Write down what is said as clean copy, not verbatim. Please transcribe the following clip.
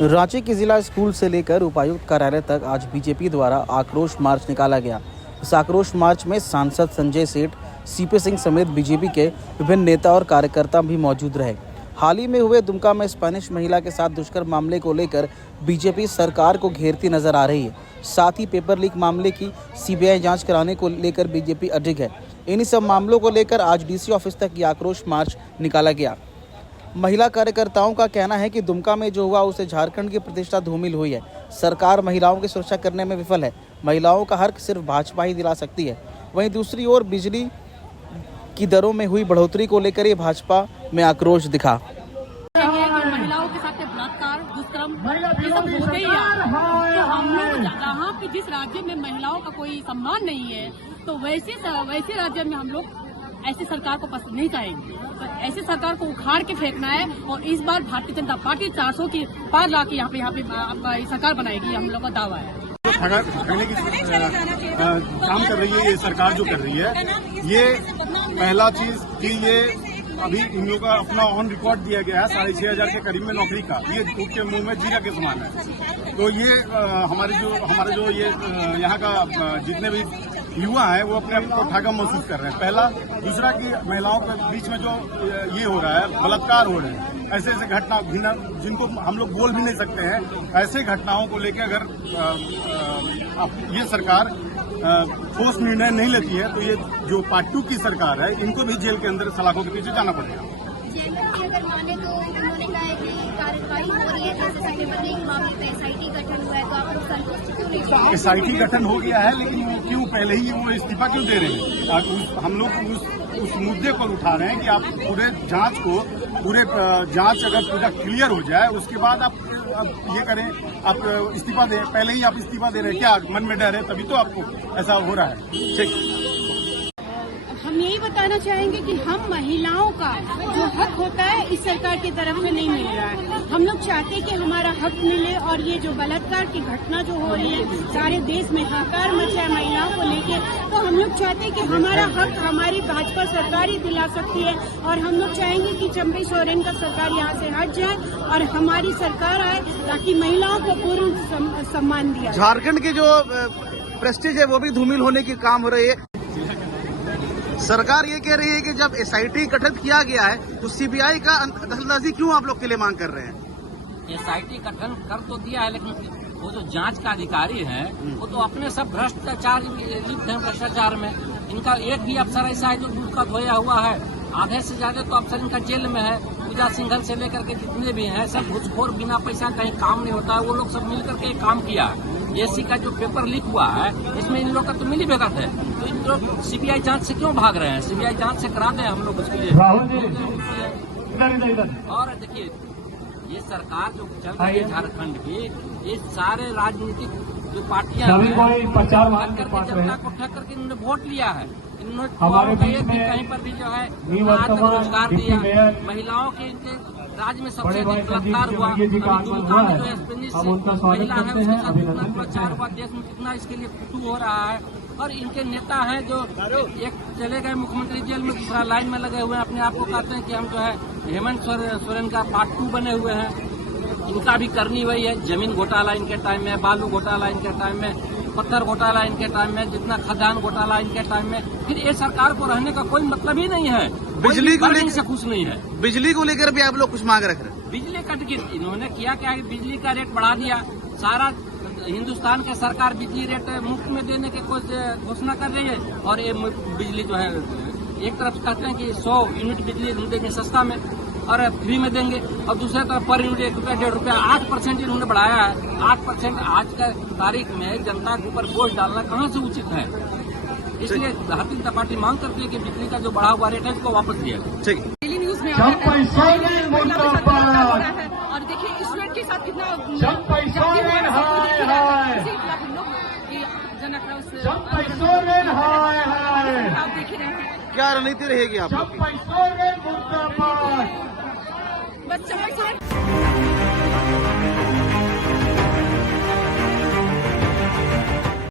रांची के जिला स्कूल से लेकर उपायुक्त कार्यालय तक आज बीजेपी द्वारा आक्रोश मार्च निकाला गया। इस आक्रोश मार्च में सांसद संजय सेठ, सीपी सिंह समेत बीजेपी के विभिन्न नेता और कार्यकर्ता भी मौजूद रहे। हाल ही में हुए दुमका में स्पेनिश महिला के साथ दुष्कर्म मामले को लेकर बीजेपी सरकार को घेरती नजर आ रही है। साथ ही पेपर लीक मामले की सीबीआई जांच कराने को लेकर बीजेपी अडिग है। इन्हीं सब मामलों को लेकर आज डीसी ऑफिस तक ये आक्रोश मार्च निकाला गया। महिला कार्यकर्ताओं का कहना है कि दुमका में जो हुआ उसे झारखंड की प्रतिष्ठा धूमिल हुई है। सरकार महिलाओं की सुरक्षा करने में विफल है। महिलाओं का हक सिर्फ भाजपा ही दिला सकती है। वहीं दूसरी ओर बिजली की दरों में हुई बढ़ोतरी को लेकर ये भाजपा में आक्रोश दिखा। महिलाओं के साथ बलात्कार, दुष्कर्म ये सब होते ही तो हम लोग जहाँ पे जिस राज्य में महिलाओं का कोई सम्मान नहीं है तो वैसे राज्य में हम लोग ऐसी सरकार को पसंद नहीं करेंगे। तो ऐसी सरकार को उखाड़ के फेंकना है और इस बार भारतीय जनता पार्टी 400 की पार ला के यहाँ पे आपका सरकार बनाएगी, हम लोग का दावा है। ठगने की काम कर रही है ये सरकार जो कर रही है, ये पहला चीज कि ये अभी इन लोगों का अपना ऑन रिकॉर्ड दिया गया है 6,500 के करीब में नौकरी का। ये धूप के मुंह में जीरा के समान है। तो ये हमारे जो ये यहाँ का जितने भी युवा है वो अपने आप को ठगा महसूस कर रहे हैं। पहला, दूसरा कि महिलाओं के बीच में जो ये हो रहा है, बलात्कार हो रहे हैं, ऐसे घटना जिनको हम लोग बोल भी नहीं सकते हैं, ऐसे घटनाओं को लेकर अगर ये सरकार ठोस निर्णय नहीं लेती है तो ये जो पार्ट 2 की सरकार है, इनको भी जेल के अंदर सलाखों के पीछे जाना पड़ेगा। जेल में अगर माने तो उन्होंने कहा है कि कार्रवाई हो रही है, जैसे साइबर मामले पे SIT गठन हुआ है, तो आप लोग संतुष्ट क्यों नहीं? SIT गठन हो गया है, लेकिन क्यों पहले ही वो इस्तीफा क्यों दे रहे हैं? हम लोग उस मुद्दे पर उठा रहे हैं कि आप पूरे जांच अगर पूरा क्लियर हो जाए उसके बाद आप ये करें, आप इस्तीफा दें। पहले ही आप इस्तीफा दे रहे हैं, क्या मन में डर है? तभी तो आपको ऐसा हो रहा है। ठीक, हम यही बताना चाहेंगे कि हम महिलाओं का जो हक होता है इस सरकार की तरफ से नहीं मिल रहा है। हम लोग चाहते हैं कि हमारा हक मिले और ये जो बलात्कार की घटना जो हो रही है, सारे देश में हाहाकार मचा है महिलाओं को लेके, तो हम लोग चाहते हैं कि हमारा हक हमारी भाजपा सरकार ही दिला सकती है। और हम लोग चाहेंगे कि चंपई सोरेन का सरकार यहाँ से हट जाए और हमारी सरकार आए ताकि महिलाओं को पूर्ण सम्मान दिया। झारखंड की जो प्रेस्टीज है वो भी धूमिल होने की काम हो रही है। सरकार ये कह रही है कि जब SIT गठित किया गया है तो CBI का दखलंदाजी क्यों आप लोग के लिए मांग कर रहे हैं? SIT गठन कर तो दिया है, लेकिन वो जो जांच का अधिकारी है वो तो अपने सब भ्रष्टाचार लिप्त हैं, भ्रष्टाचार में। इनका एक भी अफसर ऐसा है जो दूध का धोया हुआ है। आधे से ज्यादा तो अफसर इनका जेल में है। पूजा सिंघल से लेकर के जितने भी हैं सब घुसखोर, बिना पैसा कहीं काम नहीं होता है। वो लोग सब मिल करके काम किया है। एसी का जो पेपर लीक हुआ है इसमें इन लोग का तो मिली भगत है। तो इन लोग CBI जांच से क्यों भाग रहे हैं? CBI जांच से करा दें हम लोग उसके लिए। और देखिए, ये सरकार जो चल रही है झारखंड की, ये सारे राजनीतिक जो पार्टियां जनता को ठग करके इन्होंने वोट लिया है। इन्होंने कहीं पर भी जो है आज तक रोजगार दिया। महिलाओं के इनके राज्य में सबसे अधिक बलात्कार हुआ। दुमका में जो स्पेनिश महिला है उसके साथ कितना बलात्कार हुआ, देश में कितना इसके लिए फुटू हो रहा है। और इनके नेता हैं जो एक चले गए मुख्यमंत्री जेल में, दूसरा लाइन में लगे हुए हैं, अपने आप को कहते हैं कि हम जो है हेमंत सोरेन का पार्ट 2 बने हुए हैं। इनका भी करनी वही है। जमीन घोटाला इनके टाइम में, बालू घोटाला इनके टाइम में, पत्थर घोटाला इनके टाइम में, जितना खदान घोटाला इनके टाइम में। फिर ये सरकार को रहने का कोई मतलब ही नहीं है। बिजली को लेकर से खुश नहीं है। बिजली को लेकर भी आप लोग कुछ मांग रख रहे हैं? बिजली कट की इन्होंने किया क्या है, बिजली का रेट बढ़ा दिया। सारा हिंदुस्तान की सरकार बिजली रेट मुफ्त में देने की घोषणा कर रही है। और ये बिजली जो है एक तरफ कहते हैं कि 100 यूनिट बिजली देंगे सस्ता में और फ्री में देंगे, और दूसरी तरफ पर यूनिट 1 रुपया 1.5 रुपया 8% इन्होंने बढ़ाया है। 8% आज का तारीख में जनता के ऊपर बोझ डालना कहाँ से उचित है? इसलिए भारतीय जनता पार्टी मांग करती है कि बिजली का जो बढ़ा हुआ रेट है उसको वापस दिया जाए। ठीक, डेली न्यूज में और देखिए स्टूडेंट के साथ कितना आप देख रहे हैं। क्या रणनीति रहेगी आप लोग की? बस